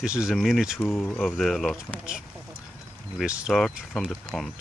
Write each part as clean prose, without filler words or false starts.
This is a mini tour of the allotment. We start from the pond.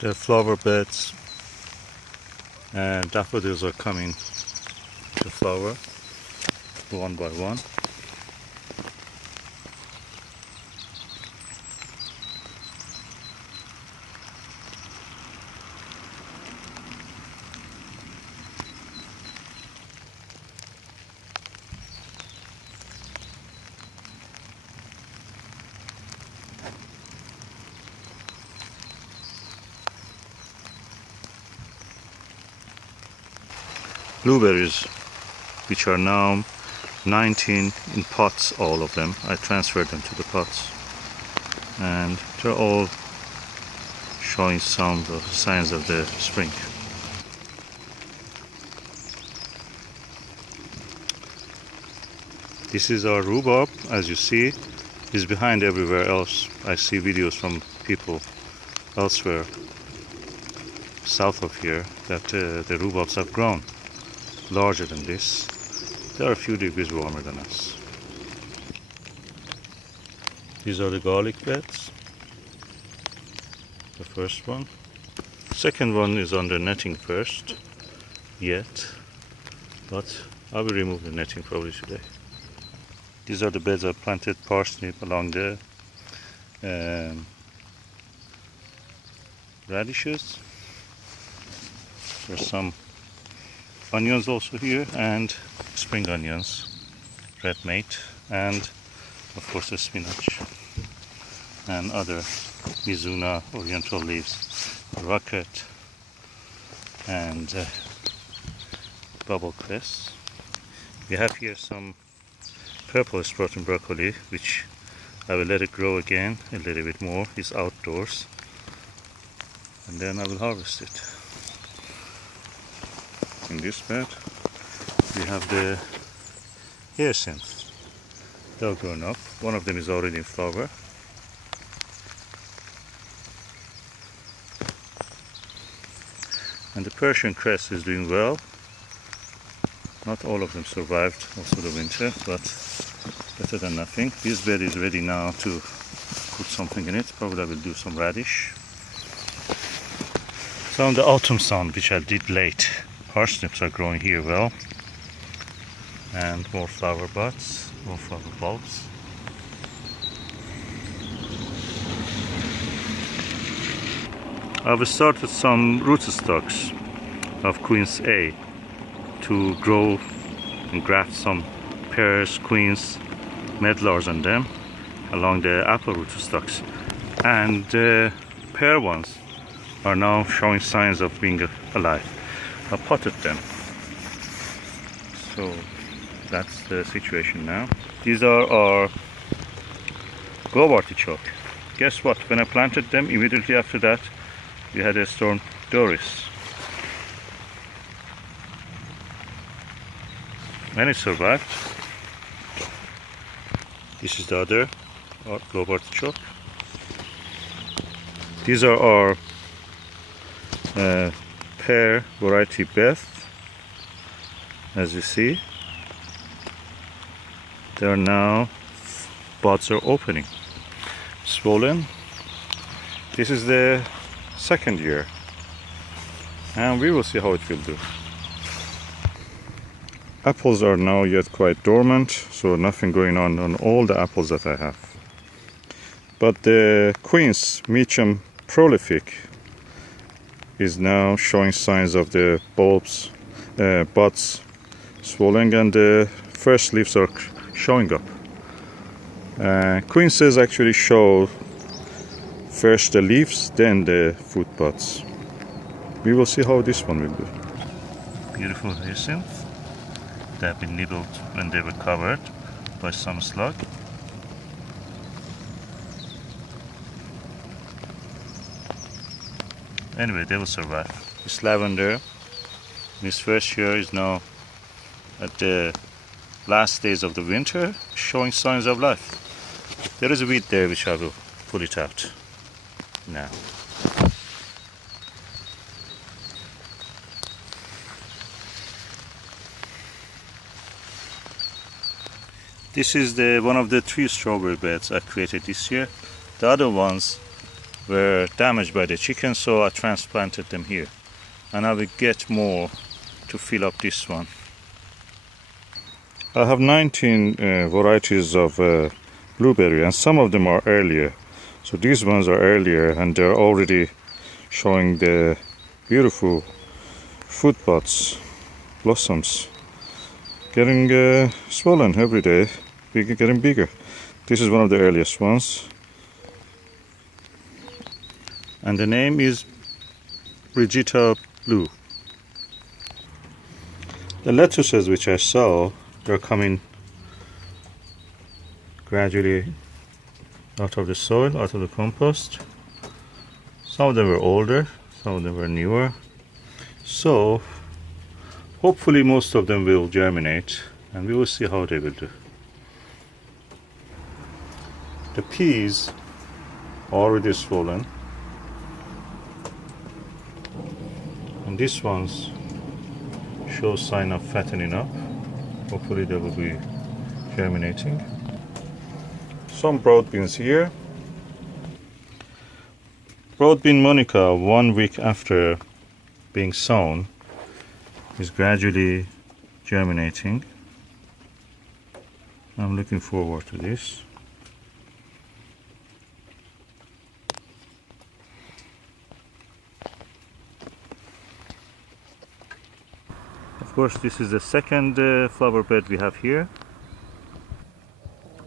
The flower beds and daffodils are coming to flower one by one. Blueberries, which are now 19 in pots, all of them. I transferred them to the pots, and they're all showing some of the signs of the spring. This is our rhubarb, as you see, is behind everywhere else. I see videos from people elsewhere south of here that the rhubarbs have grown larger than this. They are a few degrees warmer than us. These are the garlic beds. The first one. Second one is under netting first, yet, but I will remove the netting probably today. These are the beds I planted parsnip along the radishes. There's some onions also here, and spring onions, red mate, and of course the spinach and other mizuna oriental leaves, rocket and bubble cress. We have here some purple sprouting broccoli, which I will let it grow again a little bit more. It's outdoors, and then I will harvest it. In this bed we have the hyacinths. They're grown up. One of them is already in flower. And the Persian cress is doing well. Not all of them survived also the winter, but better than nothing. This bed is ready now to put something in it. Probably I will do some radish. Some of the autumn sun, which I did late. Parsnips are growing here well, and more flower buds, more flower bulbs. I've started some rootstocks of Queen's A to grow and graft some pears, queens, medlars on them along the apple rootstocks, and the pear ones are now showing signs of being alive. I potted them, so that's the situation now. These are our globe artichoke. Guess what? When I planted them, immediately after that, we had a storm Doris, and it survived. This is the other globe artichoke. These are our pear variety Beth. As you see, they are now, buds are opening, swollen. This is the second year, and we will see how it will do. Apples are now yet quite dormant, so nothing going on all the apples that I have. But the Queen's Meacham prolific is now showing signs of the bulbs, buds swelling, and the first leaves are showing up. Queen's actually show first the leaves, then the fruit buds. We will see how this one will do. Beautiful hyacinth. They have been nibbled when they were covered by some slug. Anyway, they will survive. This lavender in its first year is now at the last days of the winter, showing signs of life. There is a weed there which I will pull it out now. This is one of the 3 strawberry beds I created this year. The other ones were damaged by the chickens, so I transplanted them here. And I will get more to fill up this one. I have 19 varieties of blueberry, and some of them are earlier. So these ones are earlier and they're already showing the beautiful fruit buds, blossoms, getting swollen every day, getting bigger. This is one of the earliest ones. And the name is Brigitta Blue. The lettuces which I saw, they're coming gradually out of the soil, out of the compost. Some of them were older, some of them were newer. So hopefully most of them will germinate and we will see how they will do. The peas are already swollen. And these ones show sign of fattening up. Hopefully they will be germinating. Some broad beans here. Broad bean Monica, 1 week after being sown, is gradually germinating. I'm looking forward to this. Of course, this is the second flower bed we have here.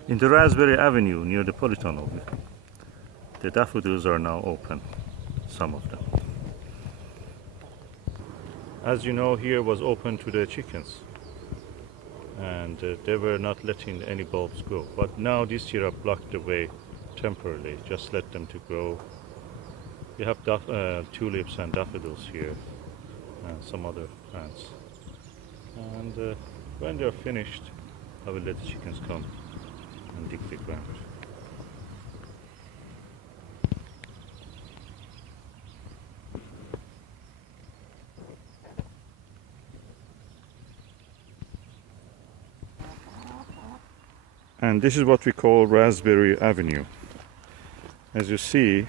In the Raspberry Avenue near the Polytunnel, the daffodils are now open, some of them. As you know, here was open to the chickens and they were not letting any bulbs grow. But now this year I blocked the way temporarily, just let them to grow. We have tulips and daffodils here and some other plants. And when they're finished, I will let the chickens come and dig the ground. And this is what we call Raspberry Avenue. As you see,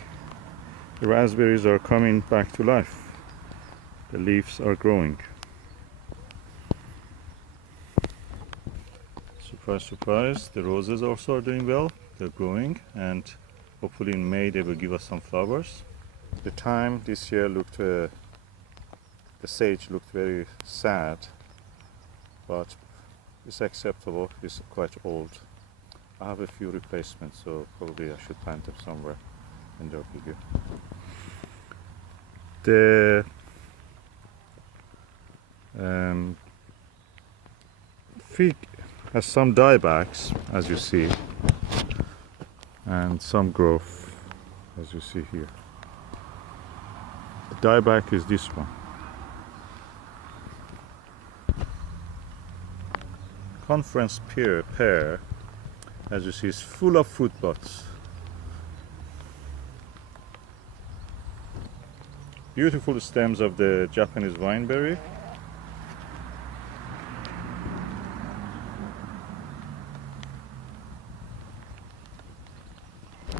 the raspberries are coming back to life. The leaves are growing. Surprise, surprise, the roses also are doing well. They're growing and hopefully in May they will give us some flowers. The thyme this year looked, the sage looked very sad, but it's acceptable, it's quite old. I have a few replacements, so probably I should plant them somewhere when they're bigger. The fig has some diebacks, as you see, and some growth, as you see here. The dieback is this one. Conference pear, as you see, is full of fruit buds. Beautiful stems of the Japanese wineberry.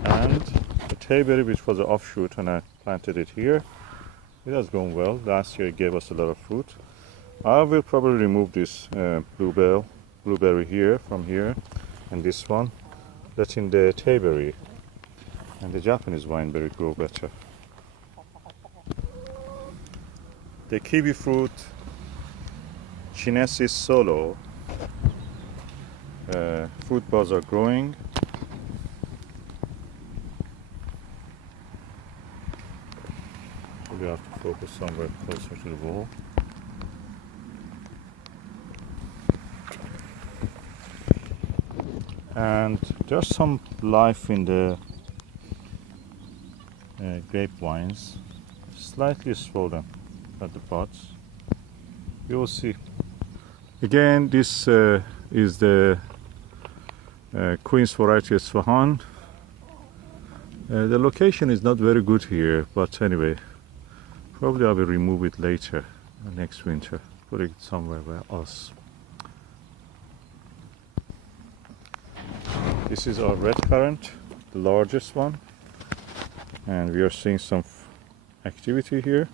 And the tayberry, which was an offshoot, and I planted it here. It has grown well. Last year it gave us a lot of fruit. I will probably remove this blueberry here from here, and this one, letting the tayberry and the Japanese wineberry grow better. The kiwi fruit, Chinesis solo, fruit buds are growing. We have to focus somewhere closer to the wall. And there's some life in the grapevines. slightly swollen at the pods. We will see. Again, this is the Queen's variety Swahan. The location is not very good here, but anyway, probably I will remove it later, next winter, put it somewhere else. This is our red currant, the largest one, and we are seeing some activity here.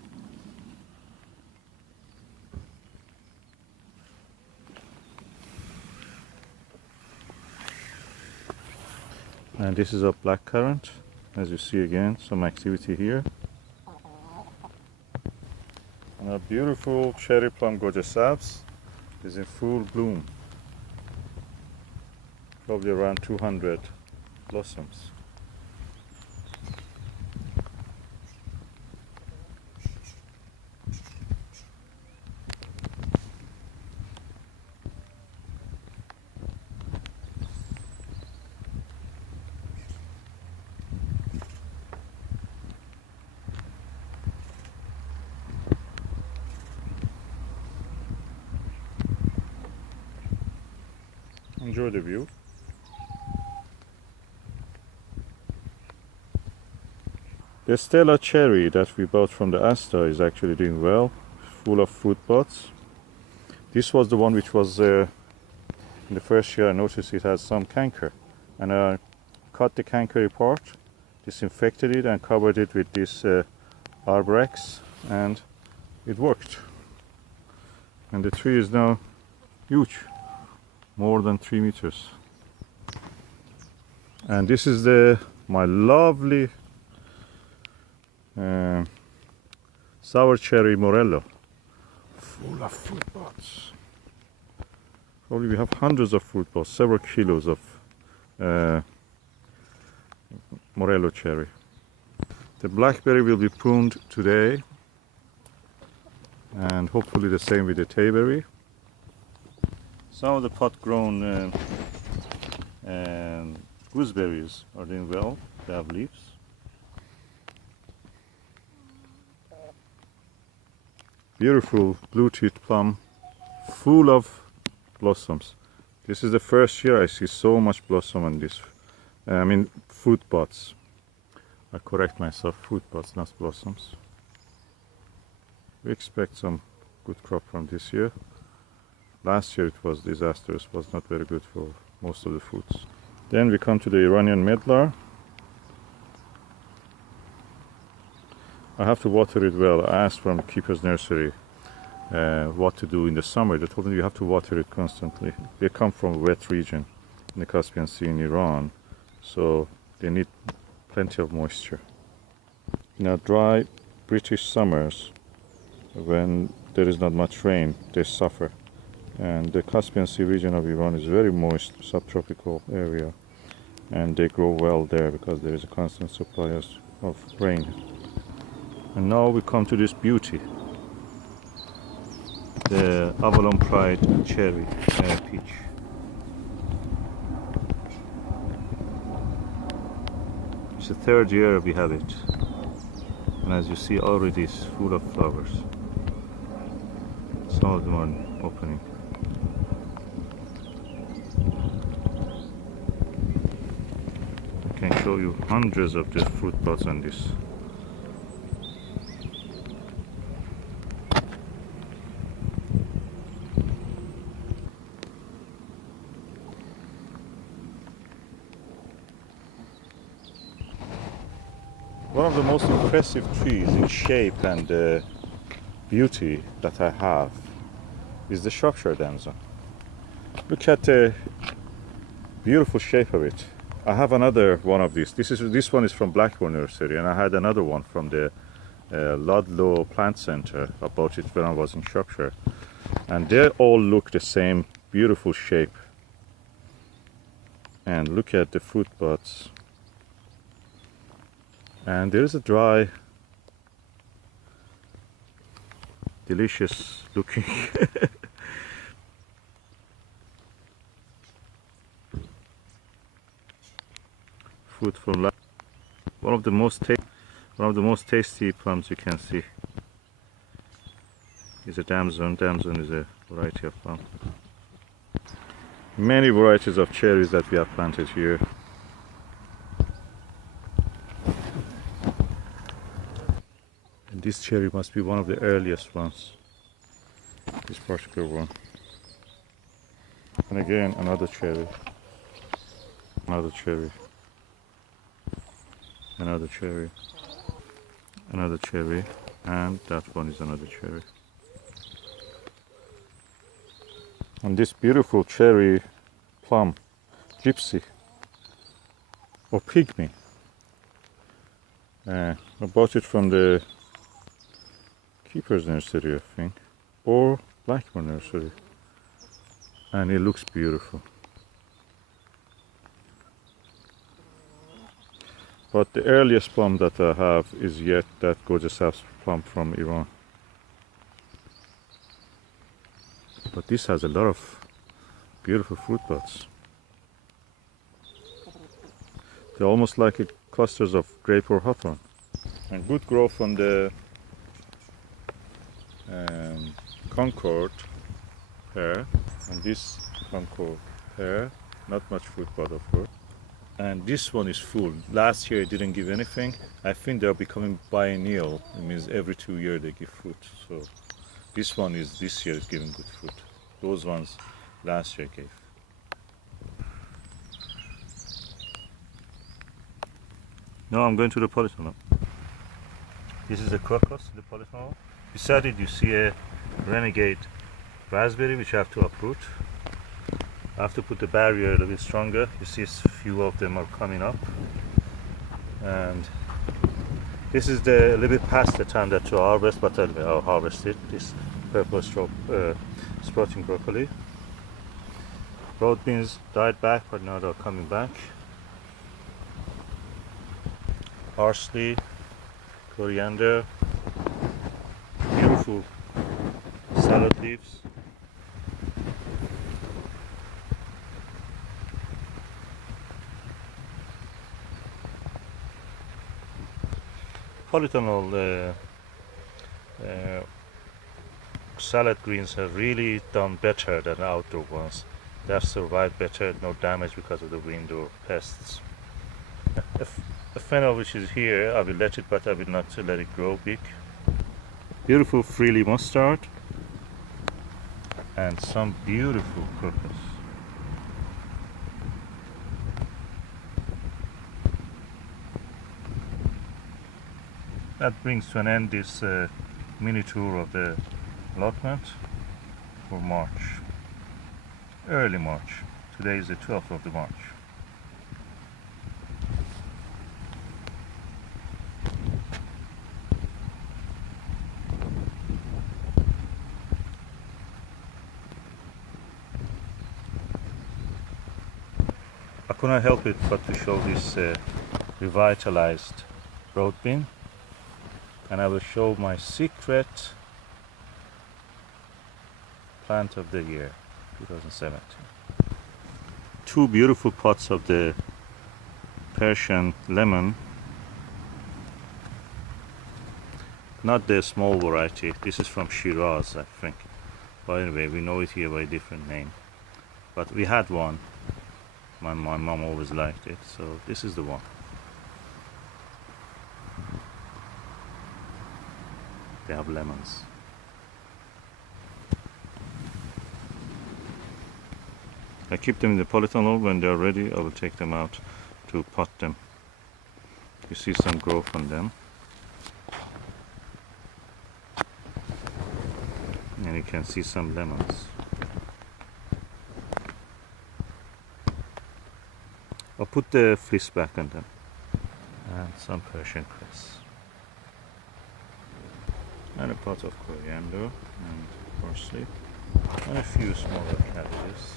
And this is a black currant. As you see, again, some activity here. And our beautiful cherry plum gorgeous is in full bloom. Probably around 200 blossoms. Enjoy the view. The Stella cherry that we bought from the Asta is actually doing well, full of fruit buds. This was the one which was in the first year. I noticed it had some canker, and I cut the canker apart, disinfected it, and covered it with this Arborex, and it worked. And the tree is now huge, more than 3 meters. And this is my lovely sour cherry Morello, full of fruit buds. Probably we have hundreds of fruit buds, several kilos of Morello cherry. The blackberry will be pruned today, and hopefully the same with the tayberry. Some of the pot-grown gooseberries are doing well. They have leaves. Beautiful blue-teeth plum, full of blossoms. This is the first year I see so much blossom on this. I mean fruit buds. I correct myself, fruit buds, not blossoms. We expect some good crop from this year. Last year it was disastrous, was not very good for most of the fruits. Then we come to the Iranian medlar. I have to water it well. I asked from Keeper's Nursery what to do in the summer. They told me you have to water it constantly. They come from a wet region in the Caspian Sea in Iran, so they need plenty of moisture. In our dry British summers, when there is not much rain, they suffer. And the Caspian Sea region of Iran is very moist, subtropical area, and they grow well there because there is a constant supply of rain. And now we come to this beauty, the Avalon Pride cherry peach. It's the third year we have it, and as you see already it's full of flowers. Some of them are opening. I can show you hundreds of the fruit buds on this. One of the most impressive trees in shape and beauty that I have is the Shropshire damson. Look at the beautiful shape of it. I have another one of these. This one is from Blackburn Nursery, and I had another one from the Ludlow Plant Center. I bought it when I was in Shropshire, and they all look the same, beautiful shape. And look at the fruit buds. And there is a dry, delicious looking fruit from one of the most tasty. One of the most tasty plums you can see is a damson. Damson is a variety of plum. Many varieties of cherries that we have planted here. And this cherry must be one of the earliest ones. This particular one. And again, another cherry. Another cherry. Another cherry. Another cherry. And that one is another cherry. And this beautiful cherry plum, gypsy or pygmy. I bought it from the Keeper's Nursery, I think, or Blackmore Nursery, and it looks beautiful. But the earliest plum that I have is yet that gorgeous plum from Iran. But this has a lot of beautiful fruit buds. They're almost like clusters of grape or hawthorn. And good growth on the Concord pear, and this Concord pear, not much fruit bud of course. And this one is full. Last year it didn't give anything. I think they're becoming biennial. It means every 2 years they give fruit. So this one is this year is giving good fruit. Those ones last year gave. Now I'm going to the Polytunnel. This is a crocus, the Polytunnel. Beside it you see a renegade raspberry which I have to uproot. I have to put the barrier a little bit stronger. You see a few of them are coming up. And this is a little bit past the time that to harvest, but I'll harvest it. This purple sprouting broccoli. Broad beans died back, but now they're coming back. Parsley, coriander, beautiful salad leaves. Polytunnel salad greens have really done better than outdoor ones. They have survived better, no damage because of the wind or pests. A fennel which is here, I will let it, but I will not let it grow big. Beautiful frilly mustard and some beautiful crocus. That brings to an end this mini tour of the allotment for March, early March. Today is the 12th of the March. I couldn't help it but to show this revitalized broad bean, and I will show my secret plant of the year 2017. Two beautiful pots of the Persian lemon, not the small variety. This is from Shiraz, I think. But anyway, we know it here by a different name, but we had one. My mom always liked it, so this is the one. They have lemons. I keep them in the polytunnel. When they're ready, I will take them out to pot them. You see some growth on them. And you can see some lemons. I'll put the fleece back on them. And some Persian cress. And a pot of coriander and parsley. And a few smaller cabbages.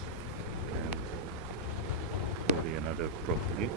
And probably another broccoli.